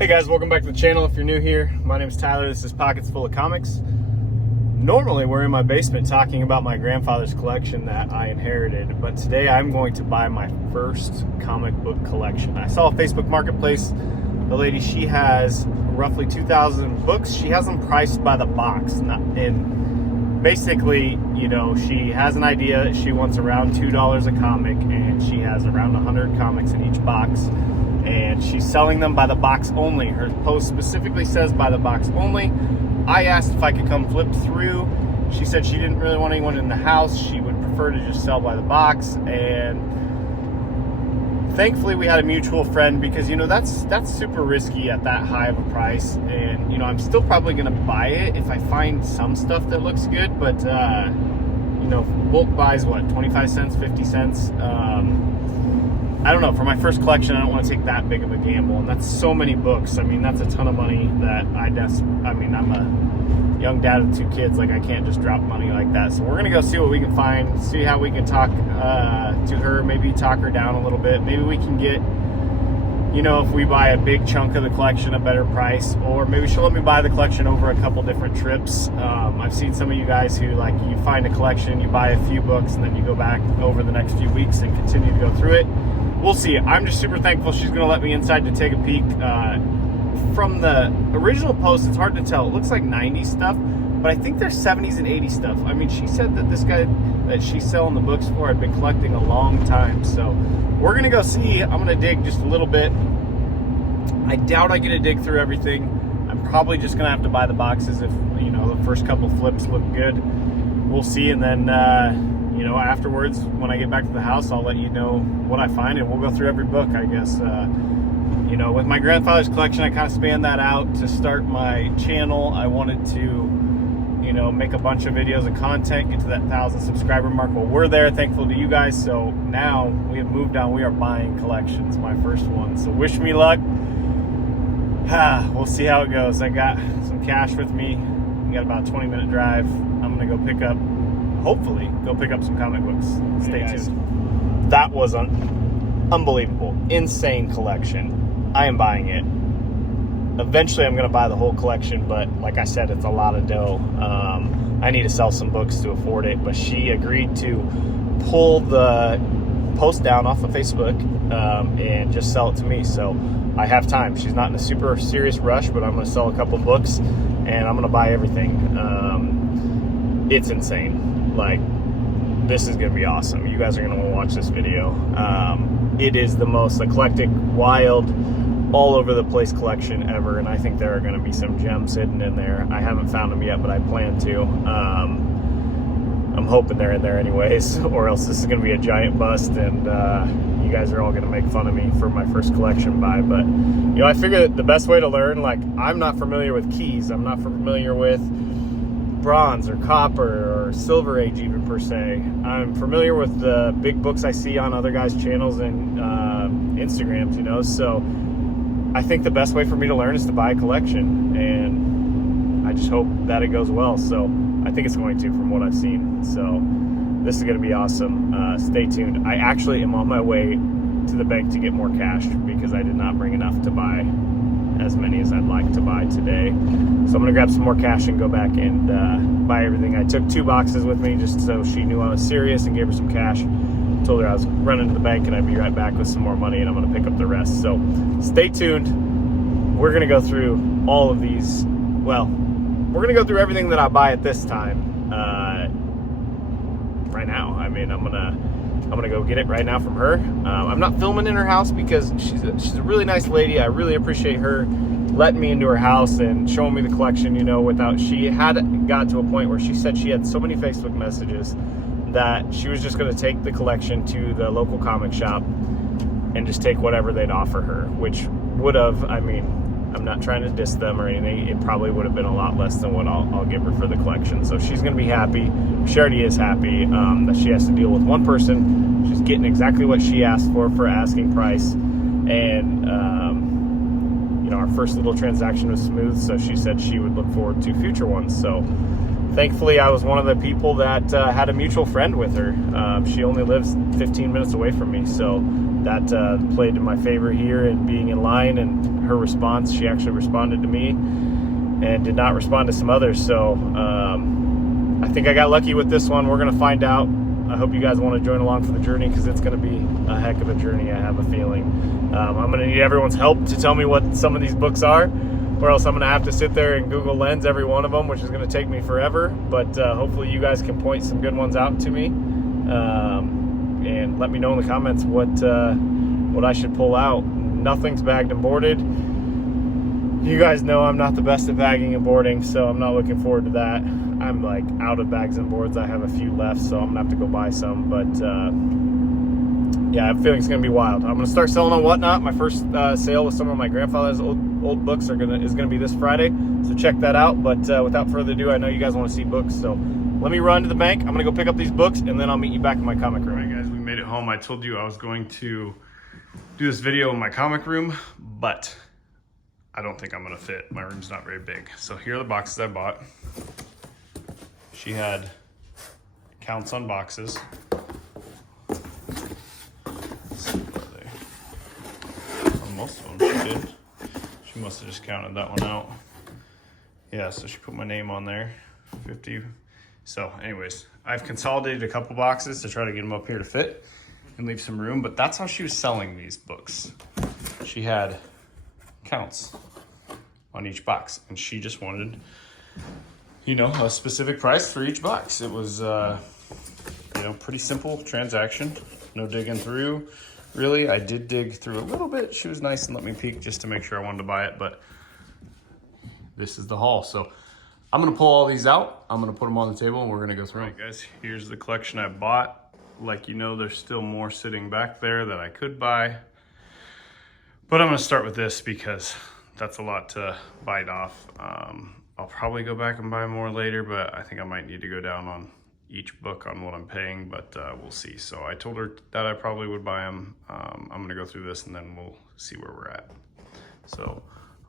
Hey guys, welcome back to the channel. If you're new here, my name is Tyler. This is Pockets Full of Comics. Normally we're in my basement talking about my grandfather's collection that I inherited, but today I'm going to buy my first comic book collection. I saw a Facebook Marketplace. The lady, she has roughly 2,000 books. She has them priced by the box. And basically, you know, she has an idea that she wants around $2 a comic, and she has around 100 comics in each box. And she's selling them by the box only. Her post specifically says by the box only. I asked if I could come flip through. She said she didn't really want anyone in the house. She would prefer to just sell by the box. And thankfully we had a mutual friend, because, you know, that's super risky at that high of a price. And, you know, I'm still probably going to buy it if I find some stuff that looks good. But, you know, bulk buys, what, 25 cents, 50 cents? I don't know. For my first collection, I don't want to take that big of a gamble, and that's so many books. I mean, that's a ton of money that I'm a young dad of 2 kids. Like, I can't just drop money like that. So we're gonna go see what we can find, see how we can talk to her, maybe talk her down a little bit. Maybe we can get, you know, if we buy a big chunk of the collection, a better price, or maybe she'll let me buy the collection over a couple different trips. I've seen some of you guys who, like, you find a collection, you buy a few books, and then you go back over the next few weeks and continue to go through it. We'll see. I'm just super thankful she's going to let me inside to take a peek. From the original post, it's hard to tell. It looks like 90s stuff, but I think there's 70s and 80s stuff. I mean, she said that this guy that she's selling the books for had been collecting a long time. So we're going to go see. I'm going to dig just a little bit. I doubt I get to dig through everything. I'm probably just going to have to buy the boxes if, you know, the first couple flips look good. We'll see. And then, you know, afterwards, when I get back to the house, I'll let you know what I find, and we'll go through every book, I guess. You know, with my grandfather's collection, I kind of spanned that out to start my channel. I wanted to, you know, make a bunch of videos and content, get to that 1,000 subscriber mark. Well, we're there, thankful to you guys. So now we have moved on. We are buying collections, my first one. So wish me luck. We'll see how it goes. I got some cash with me. We got about a 20-minute drive. I'm going to go pick up, hopefully, go pick up some comic books. Stay tuned. That was an unbelievable, insane collection. I am buying it. Eventually, I'm going to buy the whole collection, but like I said, it's a lot of dough. I need to sell some books to afford it, but she agreed to pull the post down off of Facebook and just sell it to me, so I have time. She's not in a super serious rush, but I'm going to sell a couple books, and I'm going to buy everything. It's insane. Like, this is going to be awesome. You guys are going to want to watch this video. It is the most eclectic, wild, all over the place collection ever, and I think there are going to be some gems hidden in there. I haven't found them yet, but I plan to. I'm hoping they're in there anyways, or else this is going to be a giant bust, and you guys are all going to make fun of me for my first collection buy. But, you know, I figured the best way to learn, like, I'm not familiar with keys. I'm not familiar with bronze or copper or silver age even, per se. I'm familiar with the big books I see on other guys' channels and Instagrams, you know. So I think the best way for me to learn is to buy a collection, and I just hope that it goes well. So I think it's going to, from what I've seen. So this is going to be awesome. Stay tuned. I actually am on my way to the bank to get more cash, because I did not bring enough to buy as many as I'd like to buy today. So I'm going to grab some more cash and go back and buy everything. I took 2 boxes with me just so she knew I was serious, and gave her some cash. Told her I was running to the bank and I'd be right back with some more money, and I'm going to pick up the rest. So stay tuned. We're going to go through all of these. Well, we're going to go through everything that I buy at this time right now. I mean, I'm gonna go get it right now from her. I'm not filming in her house because she's a really nice lady. I really appreciate her letting me into her house and showing me the collection, you know, she had got to a point where she said she had so many Facebook messages that she was just going to take the collection to the local comic shop and just take whatever they'd offer her, which would have, I mean, I'm not trying to diss them or anything. It probably would have been a lot less than what I'll give her for the collection. So she's going to be happy. She already is happy that she has to deal with one person. She's getting exactly what she asked for asking price. And, you know, our first little transaction was smooth. So she said she would look forward to future ones. So thankfully, I was one of the people that had a mutual friend with her. She only lives 15 minutes away from me. So that played in my favor here and being in line. And her response, she actually responded to me and did not respond to some others. So I think I got lucky with this one. We're gonna find out. I hope you guys want to join along for the journey, because it's going to be a heck of a journey, I have a feeling. I'm going to need everyone's help to tell me what some of these books are, or else I'm going to have to sit there and Google Lens every one of them, which is going to take me forever. But hopefully you guys can point some good ones out to me, and let me know in the comments what I should pull out. Nothing's bagged and boarded. You guys know I'm not the best at bagging and boarding, so I'm not looking forward to that. I'm like out of bags and boards. I have a few left, so I'm gonna have to go buy some. But yeah, I have a feeling it's gonna be wild. I'm gonna start selling on Whatnot. My first sale with some of my grandfather's old books is gonna be this Friday, so check that out. But without further ado, I know you guys want to see books, so let me run to the bank. I'm gonna go pick up these books, and then I'll meet you back in my comic room. All right, guys, we made it home. I told you I was going to do this video in my comic room, but I don't think I'm gonna fit. My room's not very big. So here are the boxes I bought. She had counts on boxes. Let's see, where are they? Well, most of them she did. She must have just counted that one out. Yeah, so she put my name on there, 50. So anyways, I've consolidated a couple boxes to try to get them up here to fit and leave some room, but that's how she was selling these books. She had counts on each box, and she just wanted, you know, a specific price for each box. It was, you know, pretty simple transaction. No digging through, really. I did dig through a little bit. She was nice and let me peek just to make sure I wanted to buy it, but this is the haul. So I'm gonna pull all these out. I'm gonna put them on the table and we're gonna go through them. All right, guys, here's the collection I bought. Like, you know, there's still more sitting back there that I could buy, but I'm gonna start with this because that's a lot to bite off. I'll probably go back and buy more later, but I think I might need to go down on each book on what I'm paying, but we'll see. So I told her that I probably would buy them. I'm gonna go through this and then we'll see where we're at. So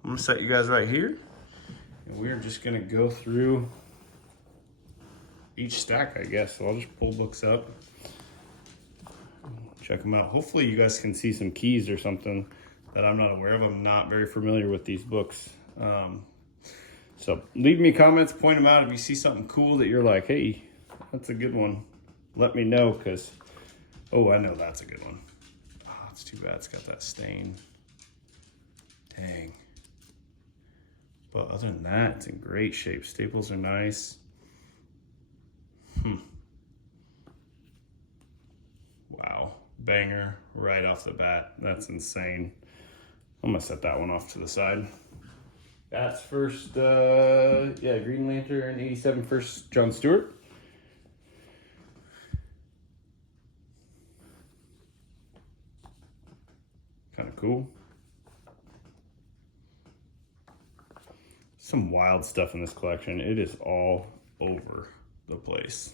I'm gonna set you guys right here, and we're just gonna go through each stack, I guess. So I'll just pull books up, check them out. Hopefully you guys can see some keys or something that I'm not aware of. I'm not very familiar with these books. So leave me comments, point them out. If you see something cool that you're like, hey, that's a good one, let me know, because, oh, I know that's a good one. Oh, it's too bad it's got that stain. Dang. But other than that, it's in great shape. Staples are nice. Wow, banger right off the bat. That's insane. I'm gonna set that one off to the side. That's first, yeah, Green Lantern 87 first John Stewart. Kind of cool. Some wild stuff in this collection. It is all over the place.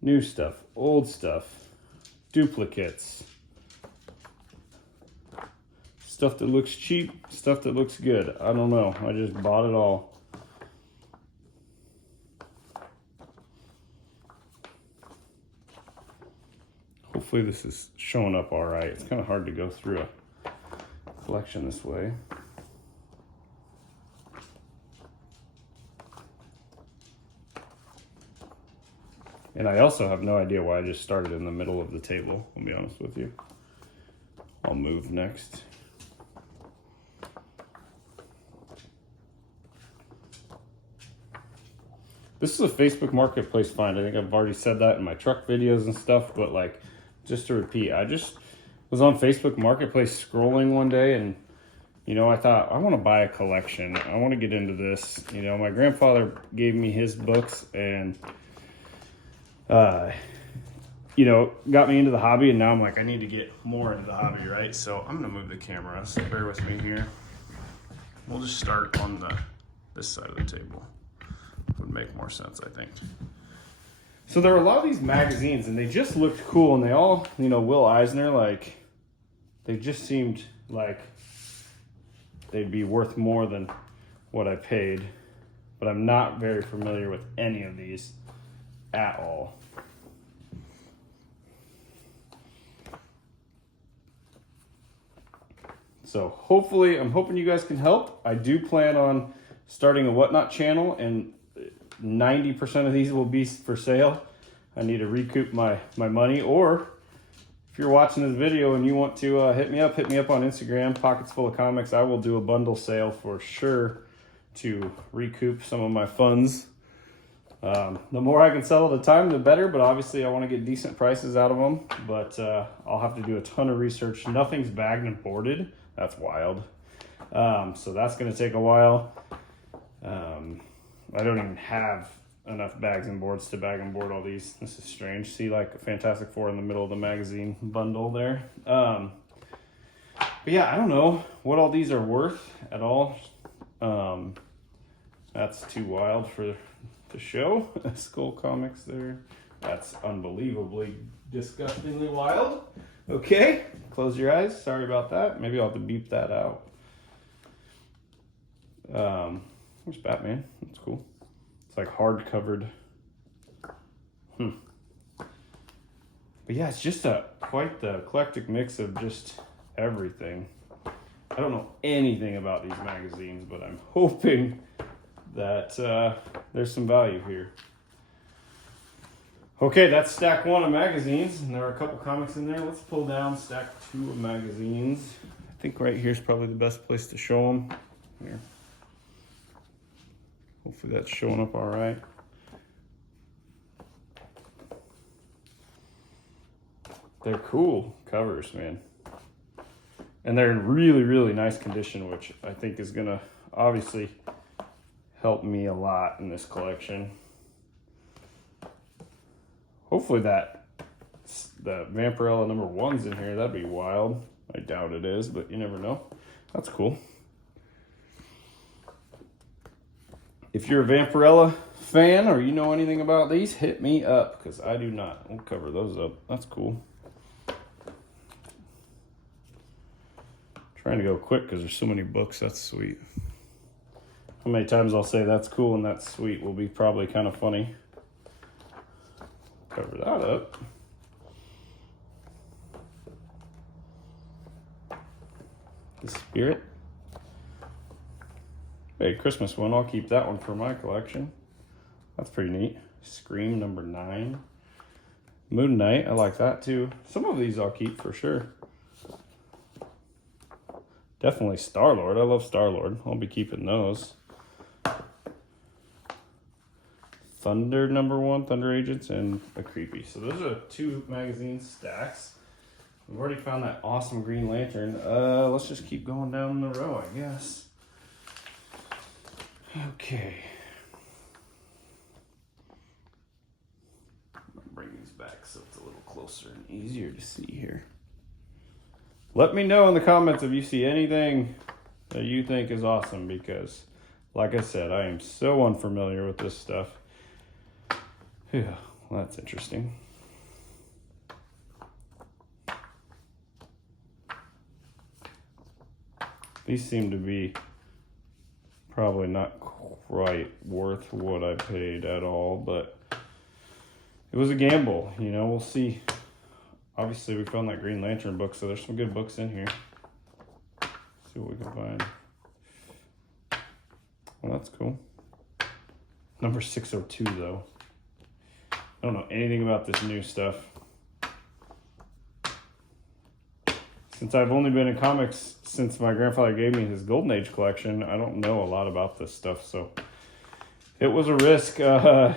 New stuff, old stuff, duplicates. Stuff that looks cheap, stuff that looks good. I don't know. I just bought it all. Hopefully this is showing up all right. It's kind of hard to go through a collection this way. And I also have no idea why I just started in the middle of the table, I'll be honest with you. I'll move next. This is a Facebook Marketplace find. I think I've already said that in my truck videos and stuff, but like, just to repeat, I just was on Facebook Marketplace scrolling one day, and you know, I thought, I want to buy a collection. I want to get into this. You know, my grandfather gave me his books, and you know, got me into the hobby, and now I'm like, I need to get more into the hobby, right? So I'm gonna move the camera, so bear with me here. We'll just start on this side of the table. Would make more sense, I think. So there were a lot of these magazines, and they just looked cool, and they all, you know, Will Eisner, like, they just seemed like they'd be worth more than what I paid, but I'm not very familiar with any of these at all. So hopefully, I'm hoping you guys can help. I do plan on starting a Whatnot channel, and 90% of these will be for sale. I need to recoup my money, or if you're watching this video and you want to hit me up on Instagram, Pockets Full of Comics. I will do a bundle sale for sure to recoup some of my funds. The more I can sell at a time, the better, but obviously I want to get decent prices out of them. But I'll have to do a ton of research. Nothing's bagged and boarded. That's wild. So that's going to take a while. I don't even have enough bags and boards to bag and board all these. This is strange. See, like a Fantastic Four in the middle of the magazine bundle there. But yeah, I don't know what all these are worth at all. That's too wild for the show. Skull Comics there. That's unbelievably, disgustingly wild. Okay, close your eyes. Sorry about that. Maybe I'll have to beep that out. There's Batman. That's cool. It's like hard covered. But yeah, it's just quite the eclectic mix of just everything. I don't know anything about these magazines, but I'm hoping that there's some value here. Okay, that's stack 1 of magazines, and there are a couple comics in there. Let's pull down stack 2 of magazines. I think right here is probably the best place to show them. Here. Hopefully that's showing up all right. They're cool covers, man. And they're in really, really nice condition, which I think is gonna obviously help me a lot in this collection. Hopefully the Vampirella #1's in here. That'd be wild. I doubt it is, but you never know. That's cool. If you're a Vampirella fan or you know anything about these, hit me up, because I do not. We'll cover those up. That's cool. Trying to go quick because there's so many books. That's sweet. How many times I'll say that's cool and that's sweet will be probably kind of funny. Cover that up. The Spirit. Hey, Christmas one. I'll keep that one for my collection. That's pretty neat. Scream #9. Moon Knight. I like that too. Some of these I'll keep for sure. Definitely Star-Lord. I love Star-Lord. I'll be keeping those. Thunder #1, Thunder Agents, and a Creepy. So those are 2 magazine stacks. We've already found that awesome Green Lantern. Let's just keep going down the row, I guess. Okay. I'll bring these back so it's a little closer and easier to see here. Let me know in the comments if you see anything that you think is awesome, because, like I said, I am so unfamiliar with this stuff. Yeah, well, that's interesting. These seem to be probably not quite worth what I paid at all, but it was a gamble, you know. We'll see. Obviously, we found that Green Lantern book, so there's some good books in here. See what we can find. Well, that's cool. Number 602, though. I don't know anything about this new stuff. Since I've only been in comics since my grandfather gave me his Golden Age collection, I don't know a lot about this stuff, so it was a risk. So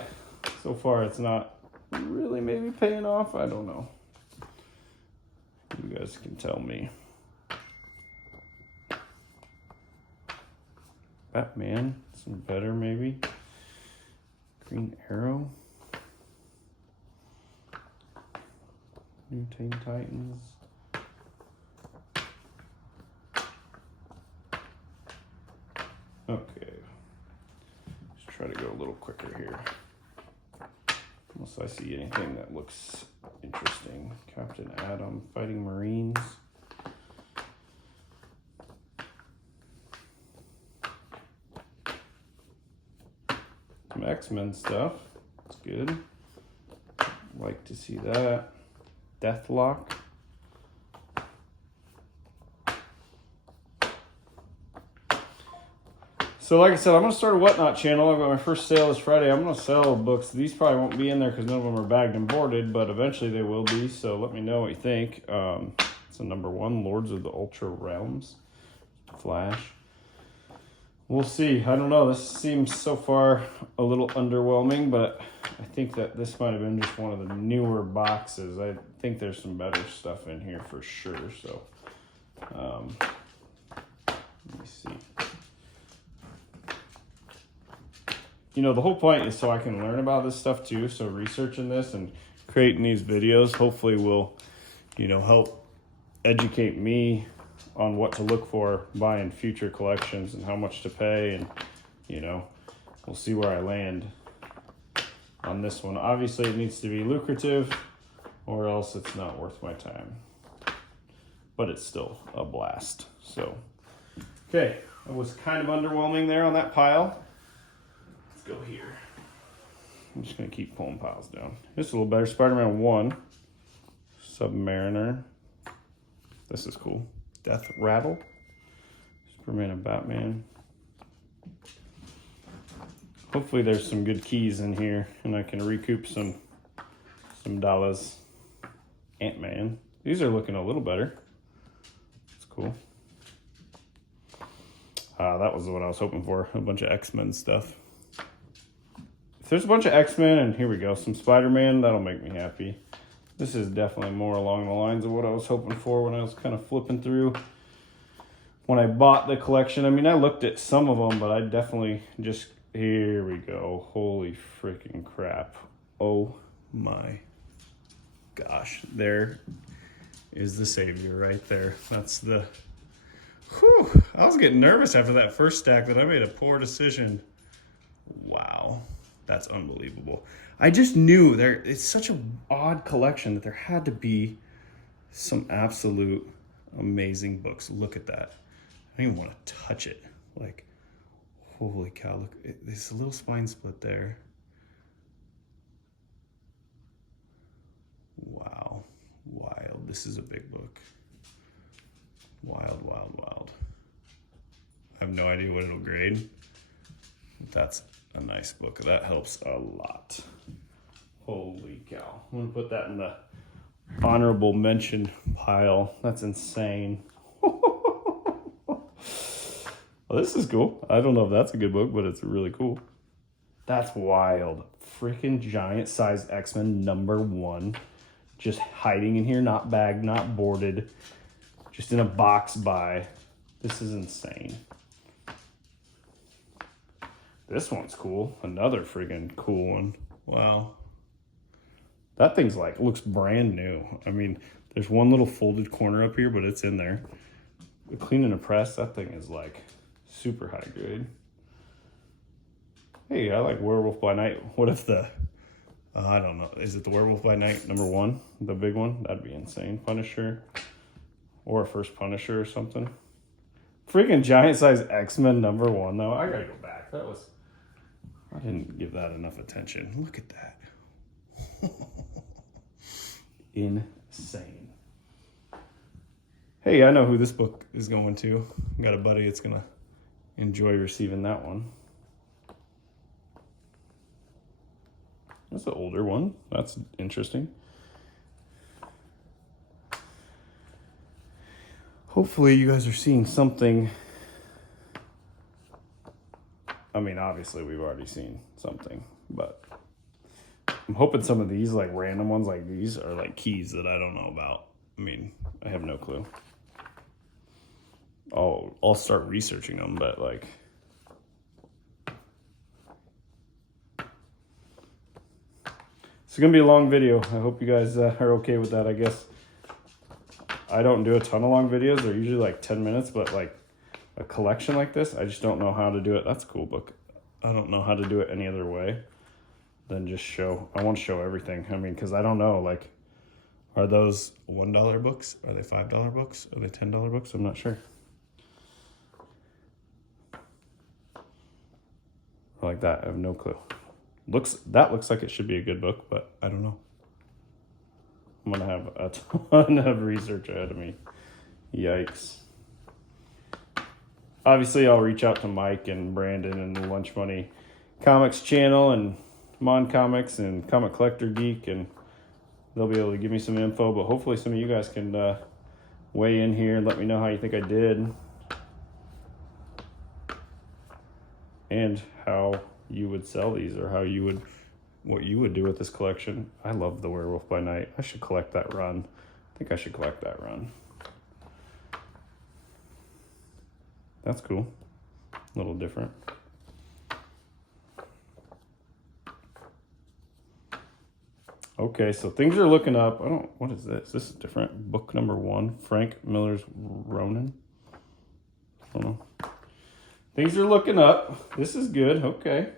far, it's not really maybe paying off. I don't know. You guys can tell me. Batman, some better maybe. Green Arrow. New Teen Titans. Okay. Let's try to go a little quicker here. Unless I see anything that looks interesting. Captain Atom, Fighting Marines. Some X-Men stuff. That's good. Like to see that. Deathlock. So like I said, I'm going to start a Whatnot channel. I've got my first sale this Friday. I'm going to sell books. These probably won't be in there because none of them are bagged and boarded, but eventually they will be. So let me know what you think. It's a number 1, Lords of the Ultra Realms. Flash. We'll see. I don't know. This seems so far a little underwhelming, but I think that this might have been just one of the newer boxes. I think there's some better stuff in here for sure. So let me see. You know, the whole point is so I can learn about this stuff too. So researching this and creating these videos hopefully will, you know, help educate me on what to look for buying future collections and how much to pay. And, you know, we'll see where I land on this one. Obviously it needs to be lucrative or else it's not worth my time, but it's still a blast. So, okay, it was kind of underwhelming there on that pile. Go here. I'm just gonna keep pulling piles down. This is a little better. Spider-Man 1, Submariner. This is cool. Death Rattle, Superman and Batman. Hopefully there's some good keys in here and I can recoup some dollars. Ant-Man. These are looking a little better. It's cool. That was what I was hoping for. A bunch of X-Men stuff. If there's a bunch of X-Men, and here we go, some Spider-Man, that'll make me happy. This is definitely more along the lines of what I was hoping for when I was kind of flipping through when I bought the collection. I mean, I looked at some of them, but I definitely just, here we go. Holy freaking crap. Oh my gosh. There is the savior right there. That's the, whew. I was getting nervous after that first stack that I made a poor decision. Wow. That's unbelievable. I just knew it's such an odd collection that there had to be some absolute amazing books. Look at that. I don't even want to touch it. Like, holy cow, look, there's a little spine split there. Wow, wild. This is a big book. Wild, wild, wild. I have no idea what it'll grade. That's a nice book. That helps a lot. Holy cow. I'm gonna put that in the honorable mention pile. That's insane. Well, this is cool. I don't know if that's a good book, but it's really cool. That's wild. Freaking giant size X-Men number 1. Just hiding in here, not bagged, not boarded. Just in a box buy. This is insane. This one's cool. Another friggin' cool one. Wow. That thing's like, looks brand new. I mean, there's one little folded corner up here, but it's in there. The clean and press, that thing is like super high grade. Hey, I like Werewolf by Night. What if the, I don't know. Is it the Werewolf by Night number 1? The big one? That'd be insane. Punisher. Or a first Punisher or something. Freaking giant size X-Men number 1 though. I gotta go back. That was, I didn't give that enough attention. Look at that. Insane. Hey, I know who this book is going to. I got a buddy that's gonna enjoy receiving that one. That's an older one. That's interesting. Hopefully you guys are seeing something. I mean, obviously we've already seen something, but I'm hoping some of these like random ones like these are like keys that I don't know about. I mean, I have no clue. I'll start researching them, but like, it's gonna be a long video. I hope you guys are okay with that. I guess I don't do a ton of long videos. They're usually like 10 minutes, but like a collection like this, I just don't know how to do it. That's a cool book. I don't know how to do it any other way than just show. I want to show everything. I mean, because I don't know, like, are those $1 books? Are they $5 books? Are they $10 books? I'm not sure. Like that, I have no clue. That looks like it should be a good book, but I don't know. I'm gonna have a ton of research ahead of me. Yikes. obviously I'll reach out to Mike and Brandon and the Lunch Money Comics channel and Mon Comics and Comic Collector Geek, and they'll be able to give me some info. But hopefully some of you guys can weigh in here and let me know how you think I did and how you would sell these, or what you would do with this collection. I love the Werewolf by Night. I should collect that run. I think I should collect that run. That's cool. A little different. Okay, so things are looking up. What is this? This is different. Book number 1, Frank Miller's Ronin. I don't know. Things are looking up. This is good. Okay.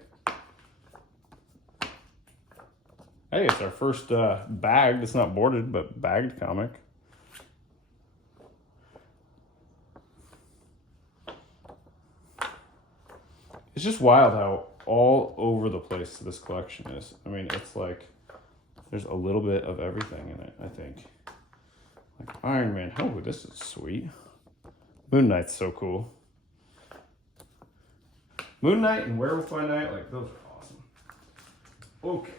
Hey, it's our first bagged, it's not boarded, but bagged comic. It's just wild how all over the place this collection is. I mean, it's like there's a little bit of everything in it, I think. Like Iron Man. Oh, this is sweet. Moon Knight's so cool. Moon Knight and Werewolf by Night, like those are awesome. Okay.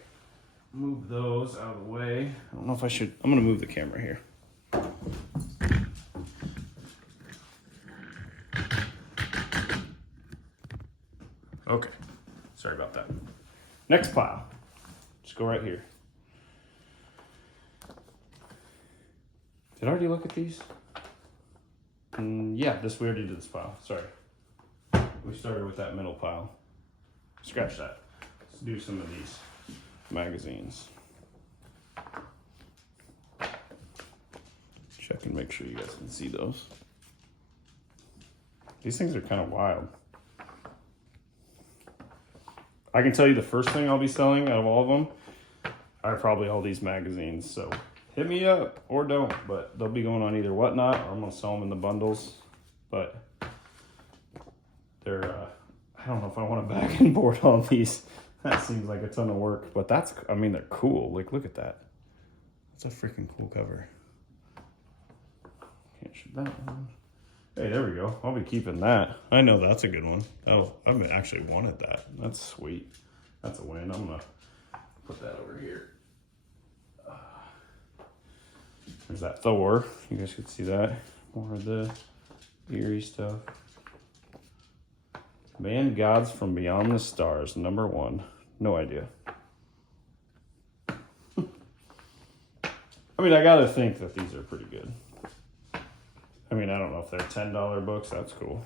Move those out of the way. I don't know if I should. I'm going to move the camera here. Okay. Sorry about that. Next pile. Just go right here. Did I already look at these? Yeah, we already did this pile. Sorry. We started with that middle pile. Scratch that. Let's do some of these magazines. Check and make sure you guys can see those. These things are kind of wild. I can tell you the first thing I'll be selling out of all of them are probably all these magazines. So hit me up or don't, but they'll be going on either Whatnot or I'm gonna sell them in the bundles. But they're, I don't know if I want to back and board all these. That seems like a ton of work, but I mean, they're cool. Like, look at that. That's a freaking cool cover. Can't shoot that one. Hey, there we go. I'll be keeping that. I know that's a good one. Oh, I've actually wanted that. That's sweet. That's a win. I'm gonna put that over here. There's that Thor. You guys could see that. More of the eerie stuff. Man, Gods from Beyond the Stars, number 1. No idea. I mean, I gotta think that these are pretty good. I mean, I don't know if they're $10 books. That's cool.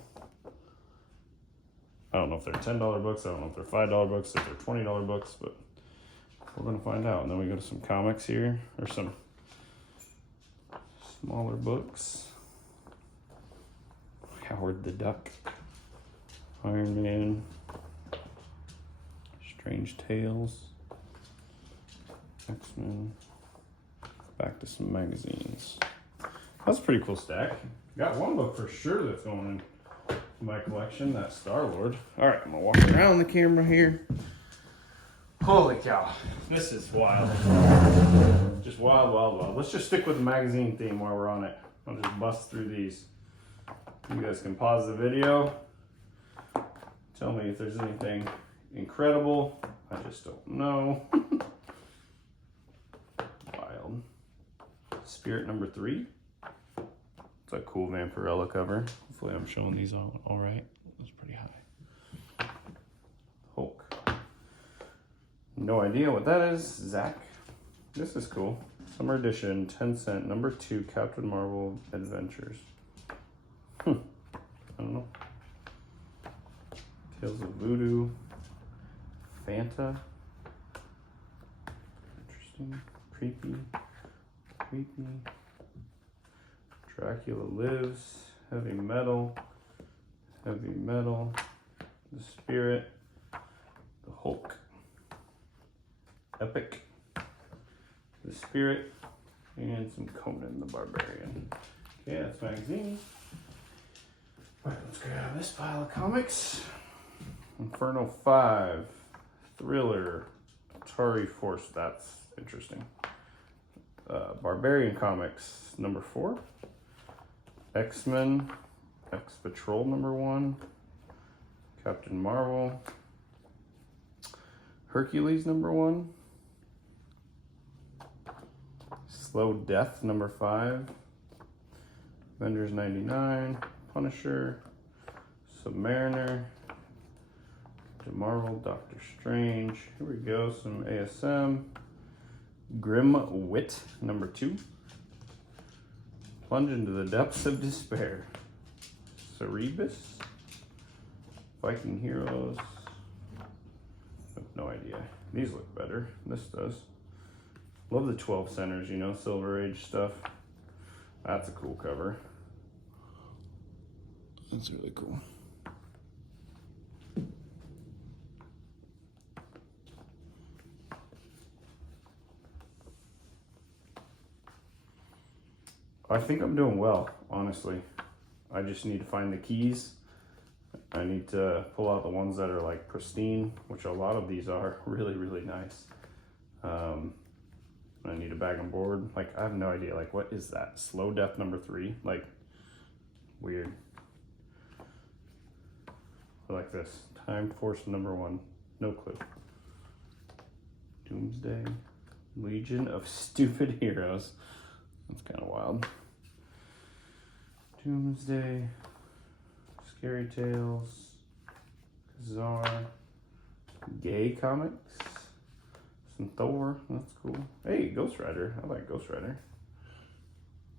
I don't know if they're $10 books. I don't know if they're $5 books, if they're $20 books, but we're gonna find out. And then we go to some comics here, or some smaller books. Howard the Duck. Iron Man, Strange Tales, X-Men, back to some magazines. That's a pretty cool stack. Got one book for sure that's going in my collection, that's Star-Lord. All right, I'm gonna walk around the camera here. Holy cow, this is wild. Just wild, wild, wild. Let's just stick with the magazine theme while we're on it. I'll just bust through these. You guys can pause the video. Tell me if there's anything incredible. I just don't know. Wild. Spirit number 3. It's a cool Vampirella cover. Hopefully I'm showing these all right. That's pretty high. Hulk. No idea what that is. Zach. This is cool. Summer edition, 10 cent, number 2, Captain Marvel Adventures. I don't know. Tales of Voodoo. Fanta. Interesting. Creepy. Dracula Lives. Heavy Metal. The Spirit. The Hulk. Epic. The Spirit. And some Conan the Barbarian. Okay, that's magazine. Alright, let's grab this pile of comics. Inferno 5, Thriller, Atari Force, that's interesting. Barbarian Comics, number 4. X-Men, X-Patrol #1, Captain Marvel, Hercules #1, Slow Death #5, Avengers 99, Punisher, Submariner, Captain Marvel, Doctor Strange. Here we go, some ASM. Grim Wit #2. Plunge into the depths of despair. Cerebus. Viking Heroes. I have no idea. These look better. This does. Love the 12 centers, you know, Silver Age stuff. That's a cool cover. That's really cool. I think I'm doing well, honestly. I just need to find the keys. I need to pull out the ones that are like pristine, which a lot of these are really, really nice. I need a bag on board. Like, I have no idea. Like, what is that? Slow Death #3. Like, weird. I like this. Time Force #1. No clue. Doomsday. Legion of Stupid Heroes. That's kind of wild. Doomsday, Scary Tales, Czar, Gay Comics, some Thor, that's cool. Hey, Ghost Rider, I like Ghost Rider.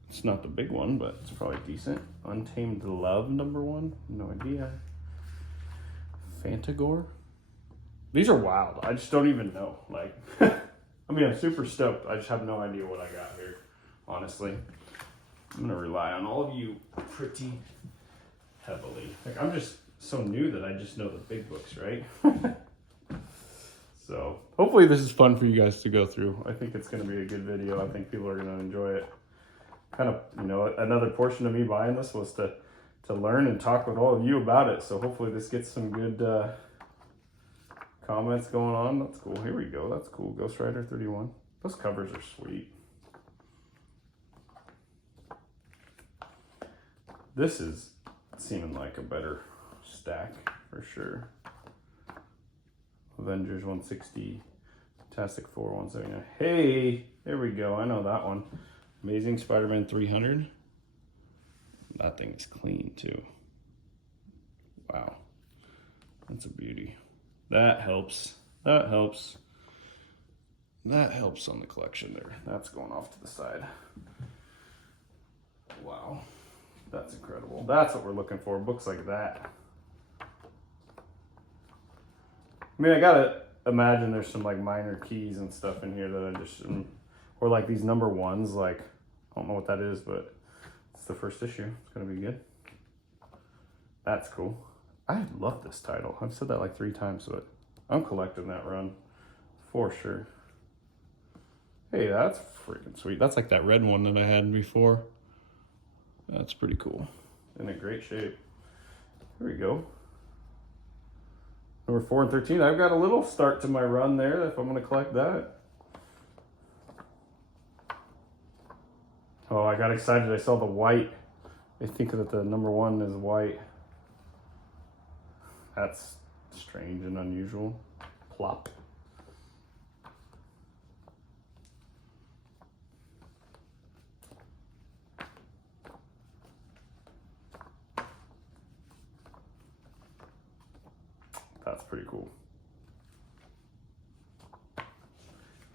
It's not the big one, but it's probably decent. Untamed Love #1, no idea. Fantagor. These are wild, I just don't even know. Like, I mean, I'm super stoked. I just have no idea what I got here, honestly. I'm gonna rely on all of you pretty heavily. Like, I'm just so new that I just know the big books, right? So hopefully this is fun for you guys to go through. I think it's gonna be a good video. I think people are gonna enjoy it. Kind of, you know, another portion of me buying this was to learn and talk with all of you about it. So hopefully this gets some good comments going on. That's cool. Here we go. That's cool. Ghost Rider 31. Those covers are sweet. This is seeming like a better stack for sure. Avengers 160, Fantastic Four 179. Hey, there we go. I know that one. Amazing Spider-Man 300. That thing's clean too. Wow, that's a beauty. That helps. That helps. That helps on the collection there. That's going off to the side. Wow. That's incredible. That's what we're looking for, books like that. I mean, I gotta imagine there's some like minor keys and stuff in here that I just, or like these #1s, like, I don't know what that is, but it's the first issue. It's gonna be good. That's cool. I love this title. I've said that like 3 times, but I'm collecting that run for sure. Hey, that's freaking sweet. That's like that red one that I had before. That's pretty cool. In a great shape. Here we go. Number 4 and 13. I've got a little start to my run there if I'm going to collect that. Oh, I got excited. I saw the white. I think that the #1 is white. That's strange and unusual. Plop. That's pretty cool.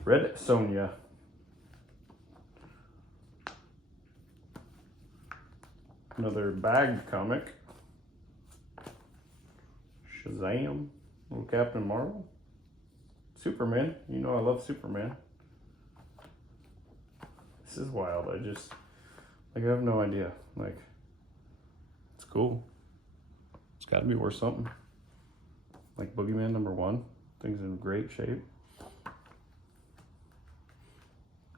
Red Sonja. Another bag comic. Shazam. Little Captain Marvel. Superman. You know I love Superman. This is wild. I have no idea. Like, it's cool. It's got to be worth something. Like Boogeyman #1. Thing's in great shape.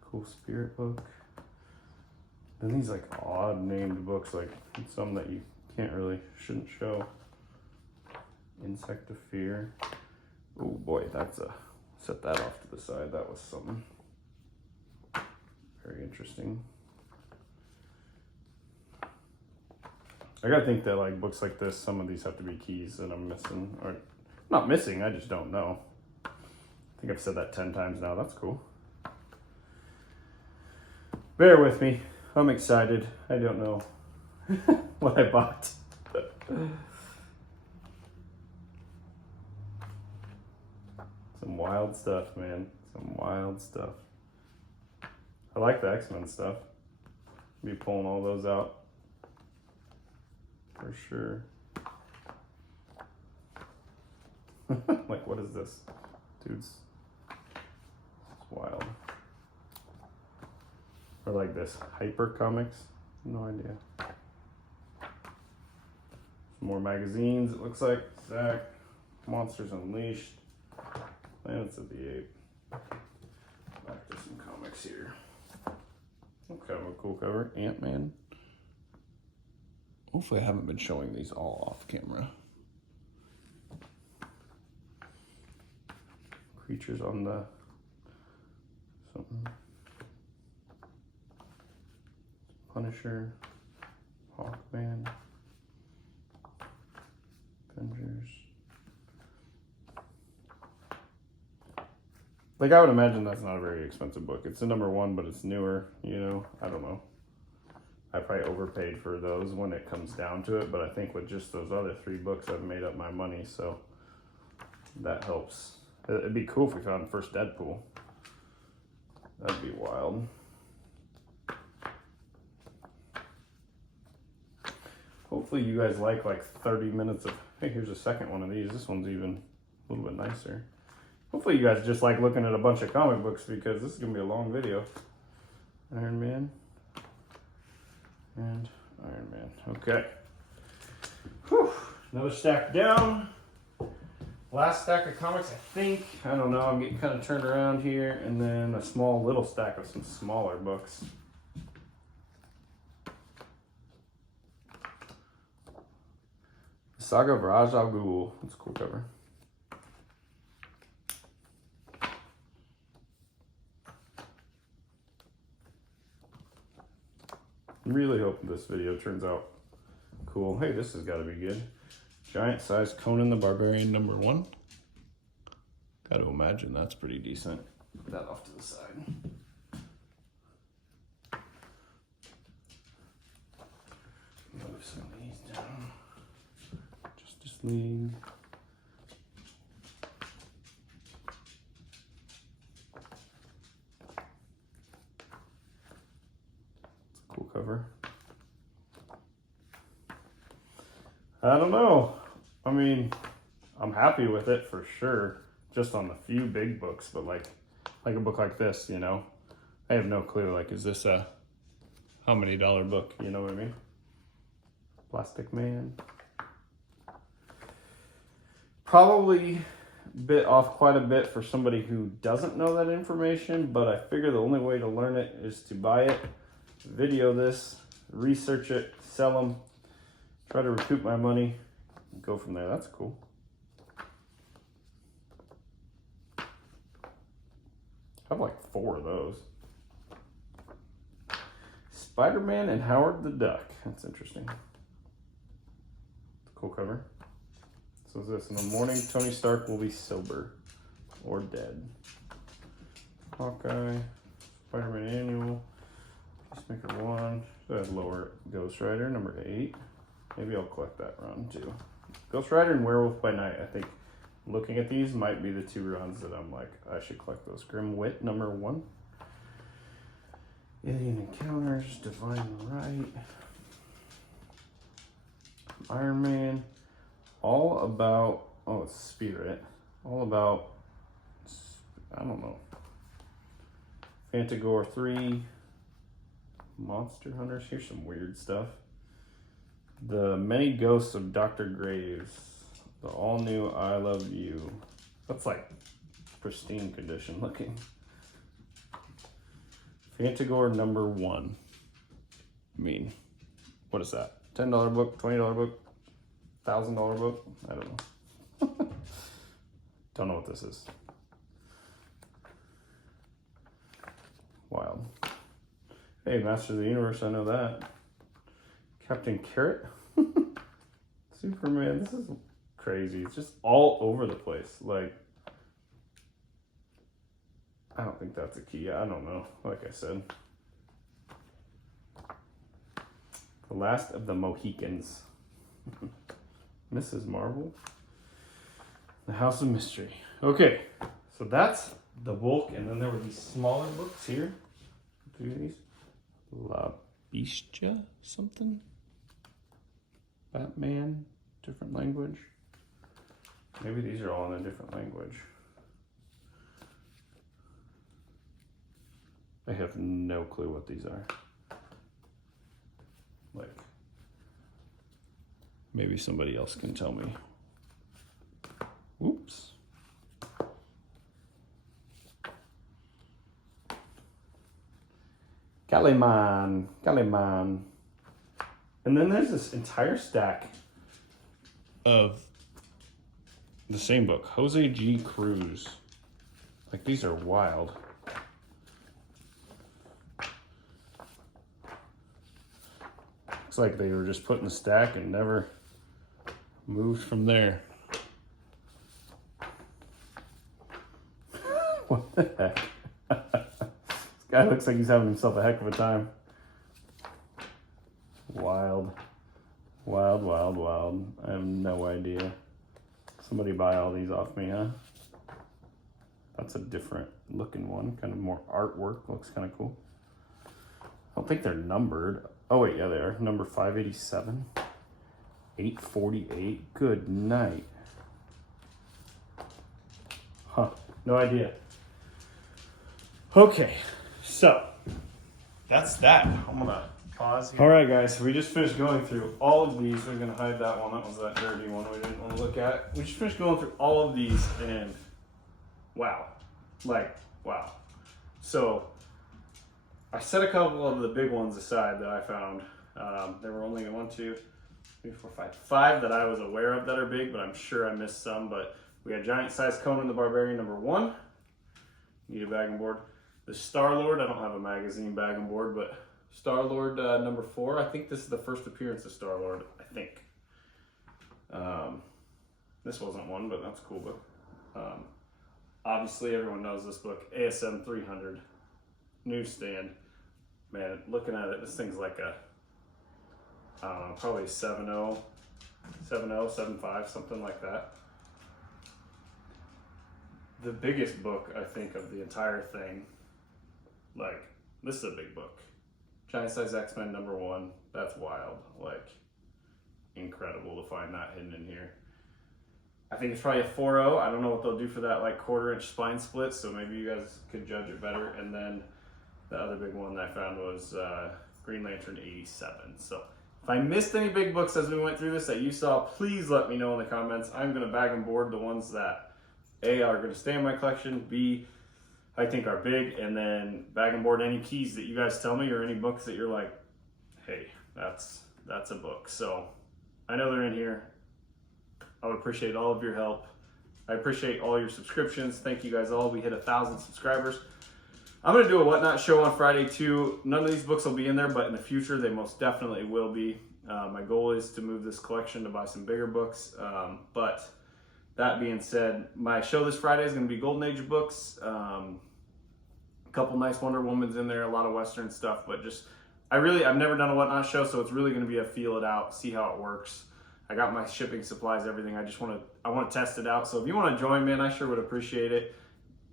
Cool Spirit book. Then these like odd named books, like some that you shouldn't show. Insect of Fear. Oh boy, set that off to the side. That was something very interesting. I gotta think that like books like this, some of these have to be keys that I'm missing, or not missing. I just don't know. I think I've said that 10 times now. That's cool. Bear with me. I'm excited. I don't know what I bought. Some wild stuff, man. Some wild stuff. I like the X-Men stuff. Be pulling all those out. For sure. Like, what is this? Dudes. It's wild. Or like this. Hyper Comics. No idea. Some more magazines, it looks like. Zach. Monsters Unleashed. Planets of the Apes. Back to some comics here. Kind of a cool cover. Ant-Man. Hopefully I haven't been showing these all off camera. Creatures on the something. Punisher. Hawkman. Avengers. Like, I would imagine that's not a very expensive book. It's a #1, but it's newer, you know? I don't know. I probably overpaid for those when it comes down to it, but I think with just those other 3 books, I've made up my money, so that helps. It'd be cool if we found first Deadpool. That'd be wild. Hopefully you guys like 30 minutes of, hey, here's a second one of these. This one's even a little bit nicer. Hopefully you guys just like looking at a bunch of comic books, because this is going to be a long video. Iron Man. And Iron Man. Okay. Whew. Another stack down. Last stack of comics, I think. I don't know. I'm getting kind of turned around here. And then a small little stack of some smaller books. Saga of Ra's al Ghul. That's a cool cover. I'm really hoping this video turns out cool. Hey, this has got to be good. Giant size Conan the Barbarian #1. Got to imagine that's pretty decent. Put that off to the side. Move some of these down. Justice League. Cool cover. I don't know. I mean, I'm happy with it for sure. Just on the few big books, but like a book like this, you know, I have no clue. Like, is this a how many dollar book? You know what I mean? Plastic Man. Probably bit off quite a bit for somebody who doesn't know that information, but I figure the only way to learn it is to buy it, video this, research it, sell them, try to recoup my money, and go from there. That's cool. I have like 4 of those. Spider-Man and Howard the Duck. That's interesting. Cool cover. So is this, in the morning, Tony Stark will be sober or dead. Hawkeye, Spider-Man Annual, Peacemaker 1, that lower Ghost Rider, #8. Maybe I'll collect that run too. Ghost Rider and Werewolf by Night, I think looking at these might be the 2 runs that I'm like, I should collect those. Grim Wit, #1. Alien Encounters, Divine Right. Iron Man. All about, oh, it's Spirit. All about, I don't know. Fantagor 3. Monster Hunters. Here's some weird stuff. The Many Ghosts of Dr. Graves. The all new I Love You. That's like pristine condition looking. Fantagor #1. I mean, what is that? $10 book, $20 book, $1,000 book? I don't know. Don't know what this is. Wild. Hey, Masters of the Universe, I know that. Captain Carrot? Superman. This is crazy. It's just all over the place. Like, I don't think that's a key. I don't know. Like I said. The Last of the Mohicans. Mrs. Marvel. The House of Mystery. Okay, so that's the bulk, and then there were these smaller books here. Look at these. La Bestia something? Batman, different language. Maybe these are all in a different language. I have no clue what these are. Like, maybe somebody else can tell me. Oops. Kaliman. And then there's this entire stack of the same book, Jose G. Cruz. Like, these are wild. Looks like they were just put in the stack and never moved from there. What the heck? This guy looks like he's having himself a heck of a time. Wild. Wild, wild, wild. I have no idea. Somebody buy all these off me, huh? That's a different looking one. Kind of more artwork. Looks kind of cool. I don't think they're numbered. Oh wait, yeah, they are. Number 587. 848. Good night. Huh. No idea. Okay, so that's that. I'm gonna pause here. All right, guys, so we just finished going through all of these. We're gonna hide that one. That was that dirty one we didn't want to look at. We just finished going through all of these, and wow, like wow. So I set a couple of the big ones aside that I found. There were only 1, 2, 3, 4, 5 that I was aware of that are big, but I'm sure I missed some. But we had Giant Size Conan the Barbarian number 1. Need a bag and board. The Star-Lord, I don't have a magazine bag and board, but Star-Lord number 4. I think this is the first appearance of Star-Lord, I think. This wasn't one, but that's a cool book. Obviously, everyone knows this book, ASM 300, newsstand. Man, looking at it, this thing's like a, I don't know, probably 7.0, 7.5, something like that. The biggest book, I think, of the entire thing, like, this is a big book. Giant Size X-Men number 1, that's wild. Like, incredible to find that hidden in here. I think it's probably a 4.0. I don't know what they'll do for that, like, 1/4-inch spine split, so maybe you guys could judge it better. And then the other big one that I found was Green Lantern 87. So if I missed any big books as we went through this that you saw, please let me know in the comments. I'm going to bag and board the ones that A, are going to stay in my collection, B, I think are big, and then bag and board any keys that you guys tell me or any books that you're like, hey, that's a book. So I know they're in here. I would appreciate all of your help. I appreciate all your subscriptions. Thank you guys all. We hit 1,000 subscribers. I'm going to do a Whatnot show on Friday too. None of these books will be in there, but in the future they most definitely will be. My goal is to move this collection to buy some bigger books. But that being said, my show this Friday is going to be Golden Age of books. A couple nice Wonder Womans in there, a lot of Western stuff, but just, I've never done a Whatnot show, so it's really going to be a feel it out, see how it works. I got my shipping supplies, everything. I want to test it out. So if you want to join, man, I sure would appreciate it.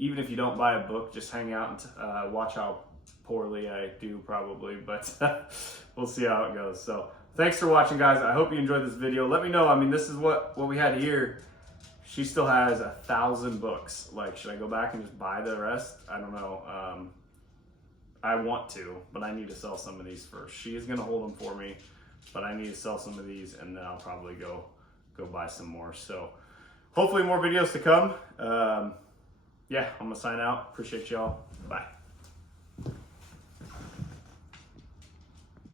Even if you don't buy a book, just hang out and watch how poorly I do probably, but we'll see how it goes. So thanks for watching, guys. I hope you enjoyed this video. Let me know. I mean, this is what we had here. She still has 1,000 books. Like, should I go back and just buy the rest? I don't know. I want to, but I need to sell some of these first. She is going to hold them for me, but I need to sell some of these, and then I'll probably go buy some more. So hopefully more videos to come. Yeah, I'm going to sign out. Appreciate y'all. Bye.